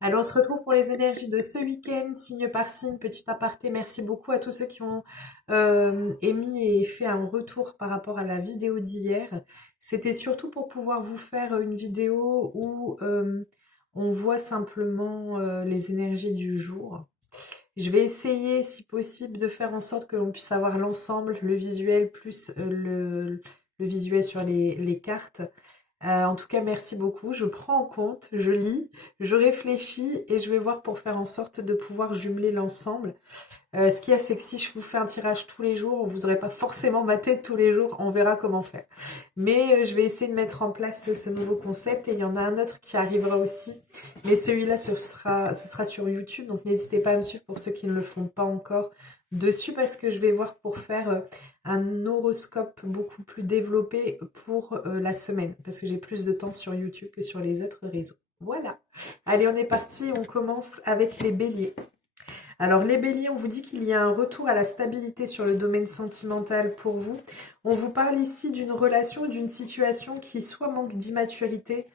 Alors, on se retrouve pour les énergies de ce week-end, signe par signe, petit aparté. Merci beaucoup à tous ceux qui ont émis et fait un retour par rapport à la vidéo d'hier. C'était surtout pour pouvoir vous faire une vidéo où on voit simplement les énergies du jour. Je vais essayer, si possible, de faire en sorte que l'on puisse avoir l'ensemble, le visuel plus le visuel sur les cartes. En tout cas, merci beaucoup. Je prends en compte, je lis, je réfléchis et je vais voir pour faire en sorte de pouvoir jumeler l'ensemble. Ce qu'il y a, c'est que si je vous fais un tirage tous les jours, vous n'aurez pas forcément ma tête tous les jours. On verra comment faire. Mais je vais essayer de mettre en place ce nouveau concept et il y en a un autre qui arrivera aussi. Mais celui-là, ce sera sur YouTube. Donc n'hésitez pas à me suivre pour ceux qui ne le font pas encore dessus parce que je vais voir pour faire un horoscope beaucoup plus développé pour la semaine. Parce que j'ai plus de temps sur YouTube que sur les autres réseaux. Voilà. Allez, on est parti. On commence avec les béliers. Alors les béliers, on vous dit qu'il y a un retour à la stabilité sur le domaine sentimental pour vous. On vous parle ici d'une relation, d'une situation qui soit manque de maturité,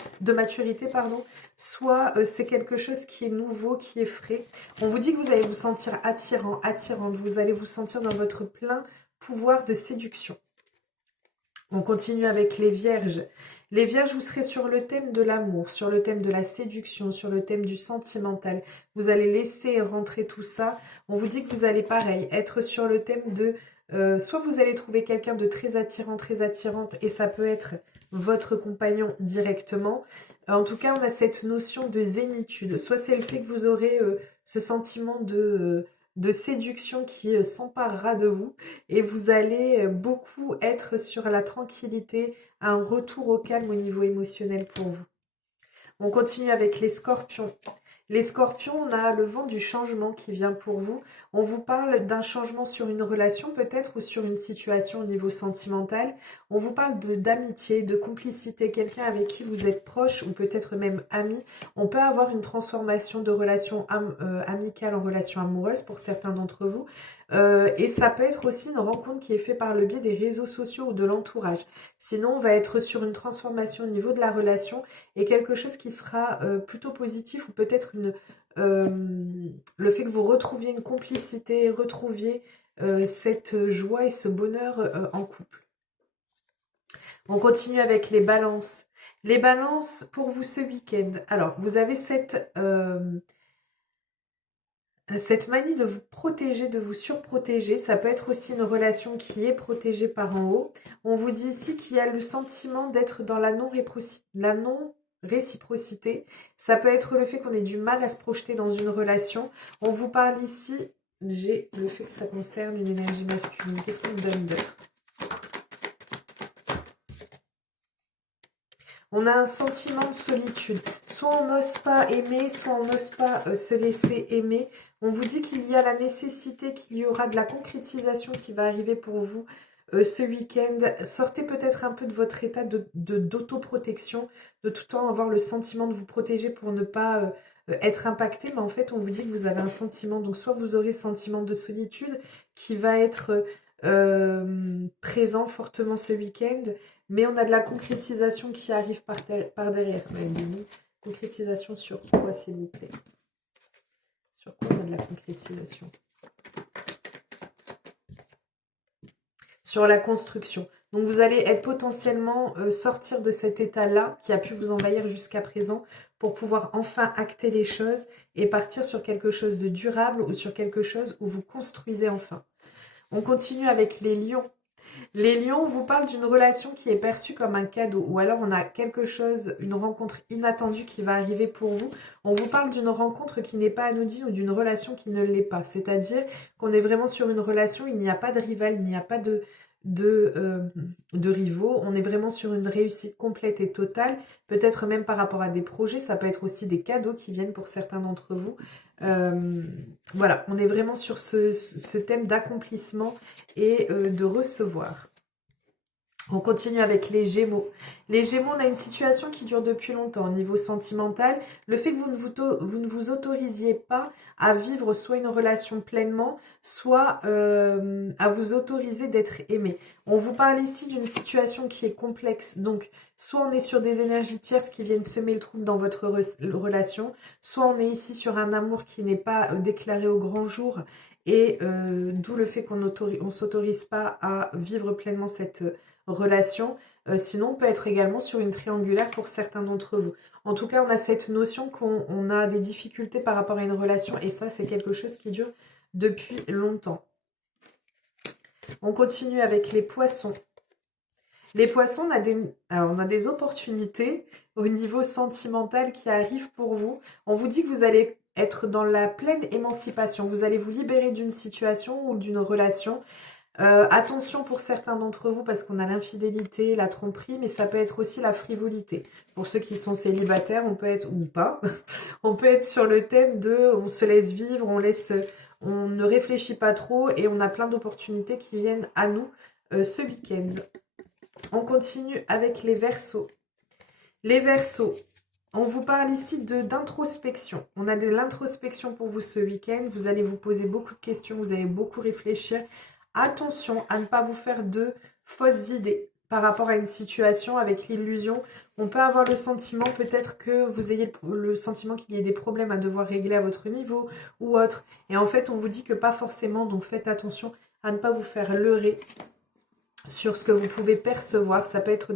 pardon, soit c'est quelque chose qui est nouveau, qui est frais. On vous dit que vous allez vous sentir attirant, attirante, vous allez vous sentir dans votre plein pouvoir de séduction. On continue avec les vierges. Les vierges, vous serez sur le thème de l'amour, sur le thème de la séduction, sur le thème du sentimental. Vous allez laisser rentrer tout ça. On vous dit que vous allez, pareil, être sur le thème de... soit vous allez trouver quelqu'un de très attirant, très attirante, et ça peut être votre compagnon directement. En tout cas, on a cette notion de zénitude. Soit c'est le fait que vous aurez ce sentiment de séduction qui s'emparera de vous et vous allez beaucoup être sur la tranquillité, un retour au calme au niveau émotionnel pour vous. On continue avec les scorpions. Les scorpions, on a le vent du changement qui vient pour vous. On vous parle d'un changement sur une relation peut-être ou sur une situation au niveau sentimental. On vous parle d'amitié, de complicité, quelqu'un avec qui vous êtes proche ou peut-être même ami. On peut avoir une transformation de relation amicale en relation amoureuse pour certains d'entre vous. Et ça peut être aussi une rencontre qui est faite par le biais des réseaux sociaux ou de l'entourage. Sinon, on va être sur une transformation au niveau de la relation et quelque chose qui sera plutôt positif ou peut-être euh, le fait que vous retrouviez une complicité, retrouviez cette joie et ce bonheur en couple. On continue avec les balances. Les balances pour vous ce week-end. Alors, vous avez cette manie de vous protéger, de vous surprotéger. Ça peut être aussi une relation qui est protégée par en haut. On vous dit ici qu'il y a le sentiment d'être dans la non-réciprocité. Ça peut être le fait qu'on ait du mal à se projeter dans une relation. On vous parle ici, j'ai le fait que ça concerne une énergie masculine. Qu'est-ce qu'on me donne d'autre? On a un sentiment de solitude. Soit on n'ose pas aimer, soit on n'ose pas se laisser aimer. On vous dit qu'il y a la nécessité, qu'il y aura de la concrétisation qui va arriver pour vous ce week-end. Sortez peut-être un peu de votre état d'autoprotection, de tout le temps avoir le sentiment de vous protéger pour ne pas être impacté. Mais en fait, on vous dit que vous avez un sentiment. Donc, soit vous aurez sentiment de solitude qui va être présent fortement ce week-end. Mais on a de la concrétisation qui arrive par derrière. Concrétisation sur quoi, s'il vous plaît? Sur quoi on a de la concrétisation? Sur la construction. Donc vous allez être potentiellement sortir de cet état-là qui a pu vous envahir jusqu'à présent pour pouvoir enfin acter les choses et partir sur quelque chose de durable ou sur quelque chose où vous construisez enfin. On continue avec les lions. Les lions vous parlent d'une relation qui est perçue comme un cadeau ou alors on a quelque chose, une rencontre inattendue qui va arriver pour vous. On vous parle d'une rencontre qui n'est pas anodine ou d'une relation qui ne l'est pas. C'est-à-dire qu'on est vraiment sur une relation, il n'y a pas de rival, il n'y a pas de, euh, de rivaux. On est vraiment sur une réussite complète et totale, peut-être même par rapport à des projets. Ça peut être aussi des cadeaux qui viennent pour certains d'entre vous. Euh, voilà, on est vraiment sur ce thème d'accomplissement et de recevoir. On continue avec les Gémeaux. Les Gémeaux, on a une situation qui dure depuis longtemps. Au niveau sentimental, le fait que vous ne vous autorisiez pas à vivre soit une relation pleinement, soit à vous autoriser d'être aimé. On vous parle ici d'une situation qui est complexe. Donc, soit on est sur des énergies tierces qui viennent semer le trouble dans votre relation, soit on est ici sur un amour qui n'est pas déclaré au grand jour. Et d'où le fait qu'on ne s'autorise pas à vivre pleinement cette relation. Sinon, on peut être également sur une triangulaire pour certains d'entre vous. En tout cas, on a cette notion qu'on a des difficultés par rapport à une relation et ça, c'est quelque chose qui dure depuis longtemps. On continue avec les poissons. Les poissons, on a des opportunités au niveau sentimental qui arrivent pour vous. On vous dit que vous allez être dans la pleine émancipation. Vous allez vous libérer d'une situation ou d'une relation. Attention pour certains d'entre vous parce qu'on a l'infidélité, la tromperie, mais ça peut être aussi la frivolité. Pour ceux qui sont célibataires, on peut être, ou pas, on peut être sur le thème de on se laisse vivre, on ne réfléchit pas trop et on a plein d'opportunités qui viennent à nous ce week-end. On continue avec les Verseaux. Les Verseaux, on vous parle ici d'introspection. On a de l'introspection pour vous ce week-end. Vous allez vous poser beaucoup de questions, vous allez beaucoup réfléchir. Attention à ne pas vous faire de fausses idées par rapport à une situation avec l'illusion. On peut avoir le sentiment peut-être que vous ayez le sentiment qu'il y ait des problèmes à devoir régler à votre niveau ou autre. Et en fait, on vous dit que pas forcément, donc faites attention à ne pas vous faire leurrer sur ce que vous pouvez percevoir. Ça peut être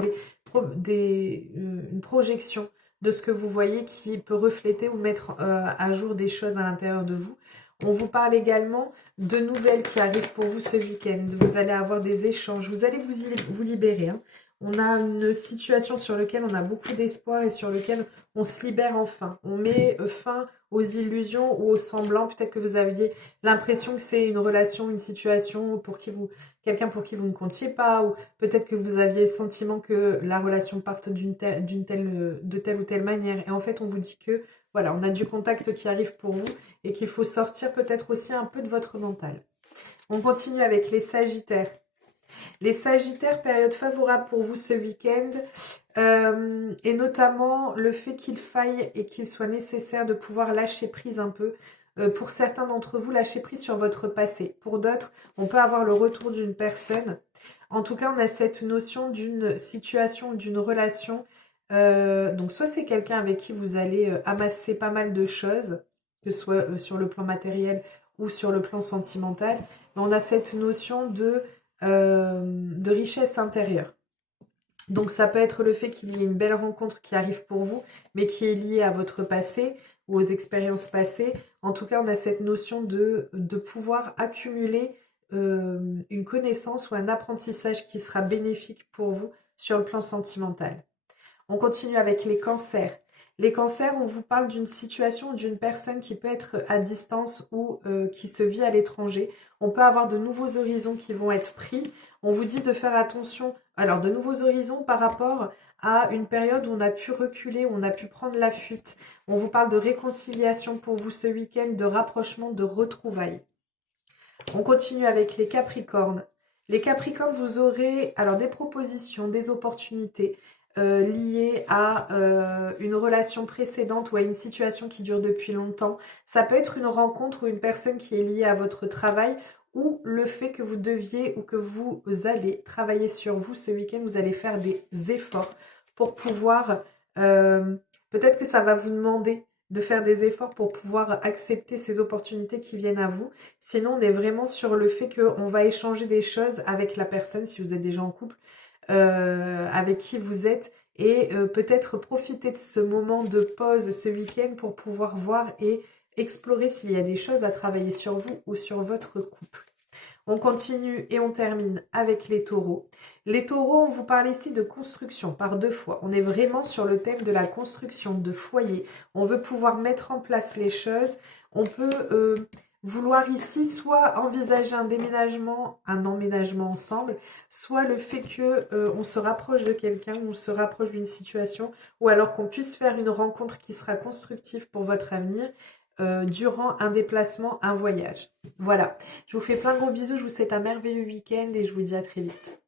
une projection de ce que vous voyez qui peut refléter ou mettre à jour des choses à l'intérieur de vous. On vous parle également de nouvelles qui arrivent pour vous ce week-end. Vous allez avoir des échanges, vous allez vous libérer. Hein. On a une situation sur laquelle on a beaucoup d'espoir et sur laquelle on se libère enfin. On met fin aux illusions ou aux semblants. Peut-être que vous aviez l'impression que c'est une relation, une situation quelqu'un pour qui vous ne comptiez pas, ou peut-être que vous aviez le sentiment que la relation parte de telle ou telle manière. Et en fait, on vous dit que voilà, on a du contact qui arrive pour vous et qu'il faut sortir peut-être aussi un peu de votre mental. On continue avec les Sagittaires. Les Sagittaires, période favorable pour vous ce week-end, et notamment le fait qu'il faille et qu'il soit nécessaire de pouvoir lâcher prise un peu. Pour certains d'entre vous, lâcher prise sur votre passé. Pour d'autres, on peut avoir le retour d'une personne. En tout cas, on a cette notion d'une situation, d'une relation. Donc, soit c'est quelqu'un avec qui vous allez amasser pas mal de choses, que ce soit sur le plan matériel ou sur le plan sentimental. Mais on a cette notion de richesse intérieure. Donc ça peut être le fait qu'il y ait une belle rencontre qui arrive pour vous, mais qui est liée à votre passé ou aux expériences passées. En tout cas, on a cette notion de pouvoir accumuler une connaissance ou un apprentissage qui sera bénéfique pour vous sur le plan sentimental. On continue avec les cancers. Les cancers, on vous parle d'une situation ou d'une personne qui peut être à distance ou qui se vit à l'étranger. On peut avoir de nouveaux horizons qui vont être pris. On vous dit de faire attention. Alors, de nouveaux horizons par rapport à une période où on a pu reculer, où on a pu prendre la fuite. On vous parle de réconciliation pour vous ce week-end, de rapprochement, de retrouvailles. On continue avec les Capricornes. Les Capricornes, vous aurez alors des propositions, des opportunités liées à une relation précédente ou à une situation qui dure depuis longtemps. Ça peut être une rencontre ou une personne qui est liée à votre travail ou le fait que vous deviez ou que vous allez travailler sur vous ce week-end. Vous allez faire des efforts pour pouvoir... peut-être que ça va vous demander de faire des efforts pour pouvoir accepter ces opportunités qui viennent à vous. Sinon, on est vraiment sur le fait qu'on va échanger des choses avec la personne, si vous êtes déjà en couple, avec qui vous êtes, et peut-être profiter de ce moment de pause ce week-end pour pouvoir voir et explorer s'il y a des choses à travailler sur vous ou sur votre couple. On continue et on termine avec les taureaux. Les taureaux, on vous parle ici de construction par 2 fois. On est vraiment sur le thème de la construction de foyer. On veut pouvoir mettre en place les choses. On peut vouloir ici soit envisager un déménagement, un emménagement ensemble, soit le fait que on se rapproche de quelqu'un, on se rapproche d'une situation, ou alors qu'on puisse faire une rencontre qui sera constructive pour votre avenir. Durant un déplacement, un voyage. Voilà, je vous fais plein de gros bisous, je vous souhaite un merveilleux week-end et je vous dis à très vite.